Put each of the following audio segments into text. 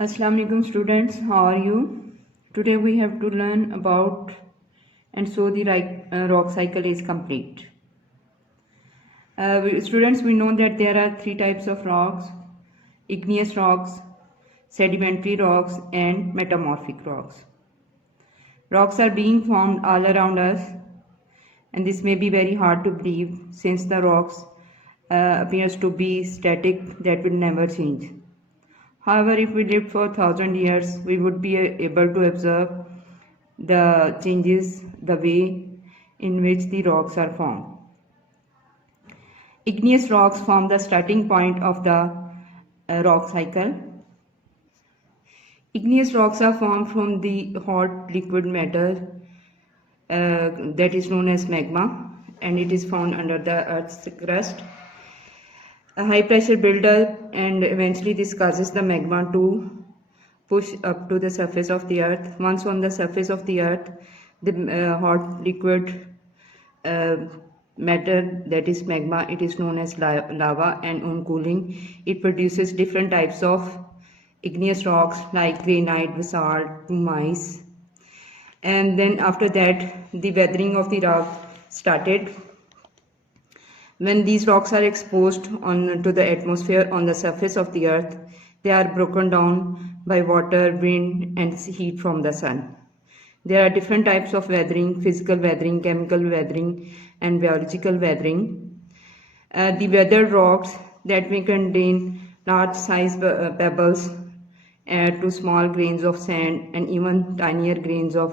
Assalamu alaikum students, how are you? Today we have to learn about and so the rock cycle is complete. Students, we know that there are three types of rocks: igneous rocks, sedimentary rocks and metamorphic rocks. Rocks are being formed all around us, and this may be very hard to believe since the rocks appears to be static, that will never change. However, if we lived for 1,000 years, we would be able to observe the changes, the way in which the rocks are formed. Igneous rocks form the starting point of the rock cycle. Igneous rocks are formed from the hot liquid matter that is known as magma, and it is found under the Earth's crust. A high pressure buildup, and eventually this causes the magma to push up to the surface of the earth. Once on the surface of the earth, the hot liquid matter, that is magma, it is known as lava, and on cooling it produces different types of igneous rocks like granite, basalt, pumice. And then after that, the weathering of the rock started. When these rocks are exposed to the atmosphere on the surface of the earth, they are broken down by water, wind and heat from the sun. There are different types of weathering: physical weathering, chemical weathering and biological weathering. The weathered rocks that may contain large size pebbles to small grains of sand and even tinier grains of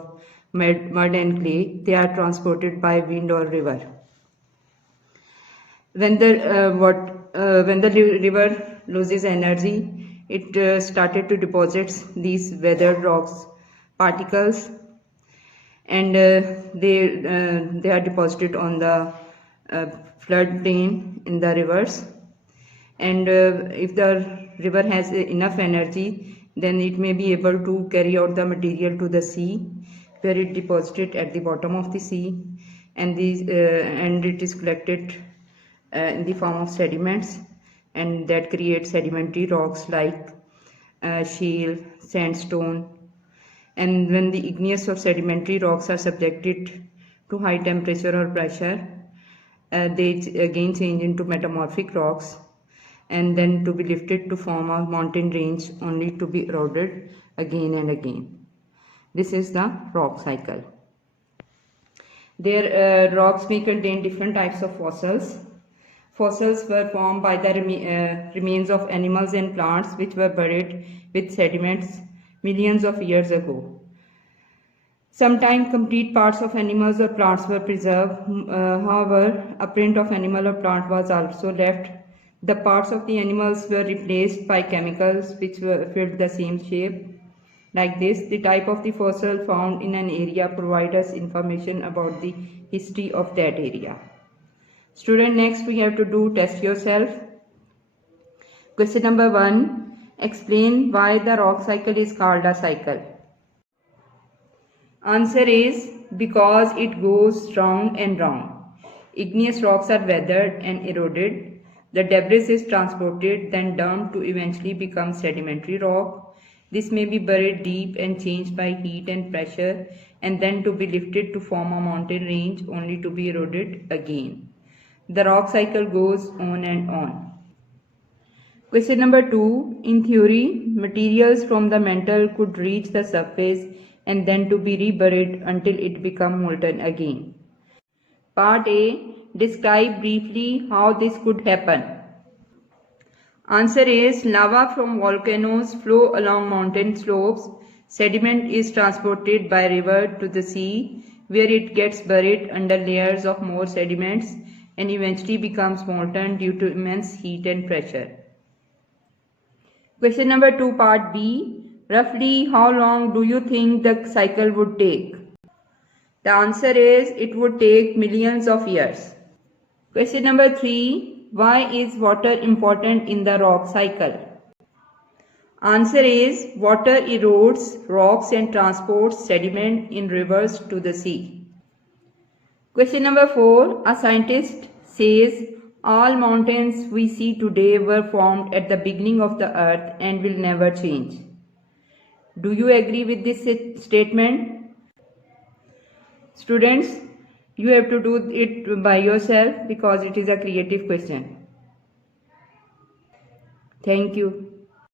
mud and clay, they are transported by wind or river. When the river loses energy, it started to deposit these weathered rocks particles, and they are deposited on the flood plain in the rivers. And if the river has enough energy, then it may be able to carry out the material to the sea, where it deposited at the bottom of the sea, and it is collected in the form of sediments, and that creates sedimentary rocks like shale, sandstone. And when the igneous or sedimentary rocks are subjected to high temperature or pressure, they again change into metamorphic rocks, and then to be lifted to form a mountain range, only to be eroded again and again. This is the rock cycle. Their rocks may contain different types of fossils. Fossils were formed by the remains of animals and plants which were buried with sediments millions of years ago. Sometimes complete parts of animals or plants were preserved. However, a print of animal or plant was also left. The parts of the animals were replaced by chemicals which filled the same shape. Like this, the type of the fossil found in an area provides us information about the history of that area. Student, next we have to do test yourself. Question number 1. Explain why the rock cycle is called a cycle. Answer is because it goes round and round. Igneous rocks are weathered and eroded. The debris is transported, then dumped to eventually become sedimentary rock. This may be buried deep and changed by heat and pressure, and then to be lifted to form a mountain range, only to be eroded again. The rock cycle goes on and on. Question number 2. In theory, materials from the mantle could reach the surface and then to be reburied until it become molten again. Part A. Describe briefly how this could happen. Answer is lava from volcanoes flow along mountain slopes. Sediment is transported by river to the sea, where it gets buried under layers of more sediments and eventually becomes molten due to immense heat and pressure. Question number 2, part B. Roughly how long do you think the cycle would take? The answer is it would take millions of years. Question number 3. Why is water important in the rock cycle? Answer is water erodes rocks and transports sediment in rivers to the sea. Question number 4. A scientist says all mountains we see today were formed at the beginning of the earth and will never change. Do you agree with this statement? Students, you have to do it by yourself because it is a creative question. Thank you.